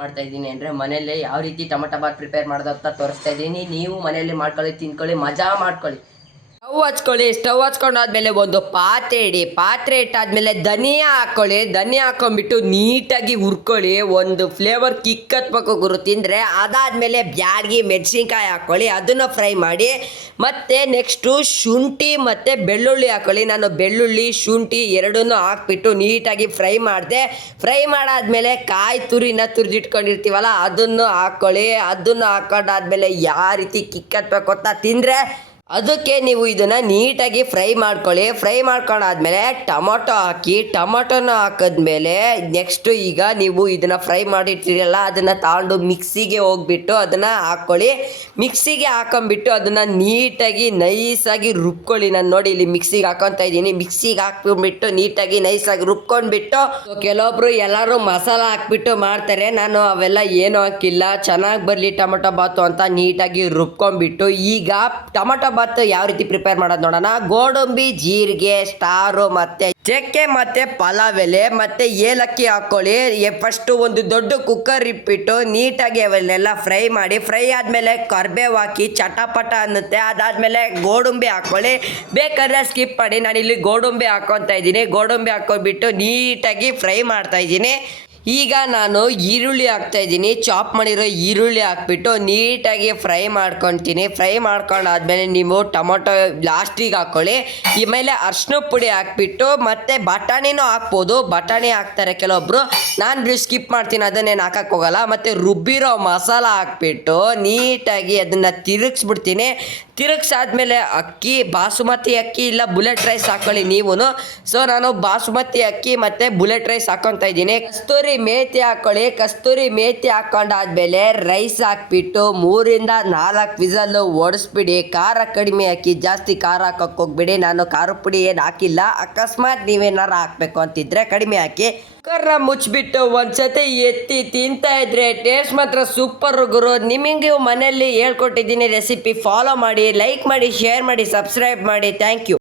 ಮಾಡ್ತಾ ಇದ್ದೀನಿ ಅಂದರೆ ಮನೆಯಲ್ಲೇ ಯಾವ ರೀತಿ ಟೊಮಟೊ ಬಾತ್ ಪ್ರಿಪೇರ್ ಮಾಡೋದು ಅಂತ ತೋರಿಸ್ತಾ ಇದ್ದೀನಿ. ನೀವು ಮನೆಯಲ್ಲಿ ಮಾಡ್ಕೊಳ್ಳಿ, ತಿನ್ಕೊಳ್ಳಿ, ಮಜಾ ಮಾಡ್ಕೊಳ್ಳಿ. ಸ್ಟವ್ ಹಚ್ಕೊಂಡಾದ್ಮೇಲೆ ಒಂದು ಪಾತ್ರೆ ಇಡಿ. ಪಾತ್ರೆ ಇಟ್ಟಾದ್ಮೇಲೆ ಧನಿಯಾ ಹಾಕ್ಕೊಳ್ಳಿ. ಧನಿಯಾ ಹಾಕೊಂಡ್ಬಿಟ್ಟು ನೀಟಾಗಿ ಹುರ್ಕೊಳ್ಳಿ. ಒಂದು ಫ್ಲೇವರ್ ಕಿಕ್ ಹತ್ಬೇಕು ಗುರು ತಿಂದರೆ. ಅದಾದಮೇಲೆ ಬ್ಯಾಡ್ಗಿ ಮೆಣಸಿನ್ಕಾಯಿ ಹಾಕ್ಕೊಳ್ಳಿ, ಅದನ್ನು ಫ್ರೈ ಮಾಡಿ. ಮತ್ತು ನೆಕ್ಸ್ಟು ಶುಂಠಿ ಮತ್ತು ಬೆಳ್ಳುಳ್ಳಿ ಹಾಕ್ಕೊಳ್ಳಿ. ನಾನು ಬೆಳ್ಳುಳ್ಳಿ ಶುಂಠಿ ಎರಡನ್ನೂ ಹಾಕ್ಬಿಟ್ಟು ನೀಟಾಗಿ ಫ್ರೈ ಮಾಡಿದೆ. ಫ್ರೈ ಮಾಡಾದ್ಮೇಲೆ ಕಾಯಿ ತುರಿದಿಟ್ಕೊಂಡಿರ್ತೀವಲ್ಲ ಅದನ್ನು ಹಾಕ್ಕೊಳ್ಳಿ. ಅದನ್ನು ಹಾಕೊಂಡಾದ್ಮೇಲೆ ಯಾವ ರೀತಿ ಕಿಕ್ ಹತ್ಬೇಕು ಅಂತ ತಿಂದರೆ ಅದಕ್ಕೆ ನೀವು ಇದನ್ನು ನೀಟಾಗಿ ಫ್ರೈ ಮಾಡ್ಕೊಳ್ಳಿ. ಫ್ರೈ ಮಾಡ್ಕೊಂಡಾದ್ಮೇಲೆ ಟೊಮೊಟೊ ಹಾಕಿ. ಟೊಮೊಟೊನ ಹಾಕಿದ್ಮೇಲೆ ನೆಕ್ಸ್ಟು ಈಗ ನೀವು ಇದನ್ನು ಫ್ರೈ ಮಾಡಿರ್ತೀರಲ್ಲ ಅದನ್ನು ತಗೊಂಡು ಮಿಕ್ಸಿಗೆ ಹೋಗ್ಬಿಟ್ಟು ಅದನ್ನು ಹಾಕ್ಕೊಳ್ಳಿ. ಮಿಕ್ಸಿಗೆ ಹಾಕೊಂಬಿಟ್ಟು ಅದನ್ನು ನೀಟಾಗಿ ನೈಸಾಗಿ ರುಬ್ಕೊಳ್ಳಿ. ನಾನು ನೋಡಿ ಇಲ್ಲಿ ಮಿಕ್ಸಿಗೆ ಹಾಕೊತಾ ಇದ್ದೀನಿ. ಮಿಕ್ಸಿಗೆ ಹಾಕ್ಬಿಟ್ಟು ನೀಟಾಗಿ ನೈಸಾಗಿ ರುಬ್ಕೊಂಡ್ಬಿಟ್ಟು ಕೆಲವೊಬ್ರು ಎಲ್ಲರೂ ಮಸಾಲ ಹಾಕ್ಬಿಟ್ಟು ಮಾಡ್ತಾರೆ. ನಾನು ಅವೆಲ್ಲ ಏನೂ ಹಾಕಿಲ್ಲ. ಚೆನ್ನಾಗಿ ಬರಲಿ ಟೊಮೊಟೊ ಬಾತು ಅಂತ ನೀಟಾಗಿ ರುಬ್ಕೊಂಡ್ಬಿಟ್ಟು ಈಗ ಟೊಮೊಟೊ ಬಾತ್ ಯಾವ ರೀತಿ ಪ್ರಿಪೇರ್ ಮಾಡೋದು ನೋಡೋಣ. ಗೋಡಂಬಿ, ಜೀರಿಗೆ, ಸ್ಟಾರು ಮತ್ತು ಚಕ್ಕೆ ಮತ್ತು ಪಲಾವ್ ಎಲೆ ಮತ್ತು ಏಲಕ್ಕಿ ಹಾಕ್ಕೊಳ್ಳಿ. ಫಸ್ಟು ಒಂದು ದೊಡ್ಡ ಕುಕ್ಕರ್ ಇಟ್ಬಿಟ್ಟು ನೀಟಾಗಿ ಅವನ್ನೆಲ್ಲ ಫ್ರೈ ಮಾಡಿ. ಫ್ರೈ ಆದಮೇಲೆ ಕರಿಬೇವು ಹಾಕಿ ಚಟಪಟ ಅನ್ನುತ್ತೆ. ಅದಾದಮೇಲೆ ಗೋಡಂಬಿ ಹಾಕ್ಕೊಳ್ಳಿ. ಬೇಕಾದ್ರೆ ಸ್ಕಿಪ್ ಮಾಡಿ. ನಾನಿಲ್ಲಿ ಗೋಡಂಬಿ ಹಾಕ್ಕೊತಾ ಇದ್ದೀನಿ. ಗೋಡಂಬಿ ಹಾಕ್ಕೊಂಡ್ಬಿಟ್ಟು ನೀಟಾಗಿ ಫ್ರೈ ಮಾಡ್ತಾ ಇದ್ದೀನಿ. ಈಗ ನಾನು ಈರುಳ್ಳಿ ಹಾಕ್ತಾಯಿದ್ದೀನಿ. ಚಾಪ್ ಮಾಡಿರೋ ಈರುಳ್ಳಿ ಹಾಕ್ಬಿಟ್ಟು ನೀಟಾಗಿ ಫ್ರೈ ಮಾಡ್ಕೊತೀನಿ. ಫ್ರೈ ಮಾಡ್ಕೊಂಡಾದ್ಮೇಲೆ ನೀವು ಟೊಮೊಟೊ ಲಾಸ್ಟಿಗೆ ಹಾಕ್ಕೊಳ್ಳಿ. ಆಮೇಲೆ ಅರ್ಶಿನ ಪುಡಿ ಹಾಕ್ಬಿಟ್ಟು ಮತ್ತು ಬಟಾಣಿನೂ ಹಾಕ್ಬೋದು. ಬಟಾಣಿ ಹಾಕ್ತಾರೆ ಕೆಲವೊಬ್ಬರು. ನಾನು ಸ್ಕಿಪ್ ಮಾಡ್ತೀನಿ, ಅದನ್ನೇನು ಹಾಕಕ್ಕೆ ಹೋಗಲ್ಲ. ಮತ್ತು ರುಬ್ಬಿರೋ ಮಸಾಲ ಹಾಕ್ಬಿಟ್ಟು ನೀಟಾಗಿ ಅದನ್ನು ತಿರುಗಿಸ್ಬಿಡ್ತೀನಿ. ತಿರುಗಿಸಾದ್ಮೇಲೆ ಅಕ್ಕಿ, ಬಾಸುಮತಿ ಅಕ್ಕಿ ಇಲ್ಲ ಬುಲೆಟ್ ರೈಸ್ ಹಾಕ್ಕೊಳ್ಳಿ ನೀವು. ಸೊ ನಾನು ಬಾಸುಮತಿ ಅಕ್ಕಿ ಮತ್ತು ಬುಲೆಟ್ ರೈಸ್ ಹಾಕ್ಕೊತಾ ಇದ್ದೀನಿ. ಕಸ್ತೂರಿ ಮೇಥಿ ಹಾಕ್ಕೊಳ್ಳಿ. ಕಸ್ತೂರಿ ಮೇಥಿ ಹಾಕ್ಕೊಂಡಾದ್ಮೇಲೆ ರೈಸ್ ಹಾಕ್ಬಿಟ್ಟು 3ರಿಂದ 4 ವಿಸಲ್ಲು ಓಡಿಸ್ಬಿಡಿ. ಖಾರ ಕಡಿಮೆ ಹಾಕಿ, ಜಾಸ್ತಿ ಖಾರ ಹಾಕೋಕ್ಕೆ ಹೋಗ್ಬಿಡಿ. ನಾನು ಖಾರ ಪುಡಿ ಏನು ಹಾಕಿಲ್ಲ. ಅಕಸ್ಮಾತ್ ನೀವೇನಾರು ಹಾಕಬೇಕು ಅಂತಿದ್ರೆ ಕಡಿಮೆ ಹಾಕಿ. ಕುಕ್ಕರ್ನ ಮುಚ್ಚಿಬಿಟ್ಟು ಒಂದ್ಸತಿ ಎತ್ತಿ ತಿಂತಾ ಇದ್ರೆ ಟೇಸ್ಟ್ ಮಾತ್ರ ಸೂಪರ್ ಗುರು. ನಿಮಗೆ ಮನೆಯಲ್ಲಿ ಹೇಳ್ಕೊಟ್ಟಿದ್ದೀನಿ ರೆಸಿಪಿ. ಫಾಲೋ ಮಾಡಿ, ಲೈಕ್ ಮಾಡಿ, ಶೇರ್ ಮಾಡಿ, ಸಬ್ಸ್ಕ್ರೈಬ್ ಮಾಡಿ. Thank you.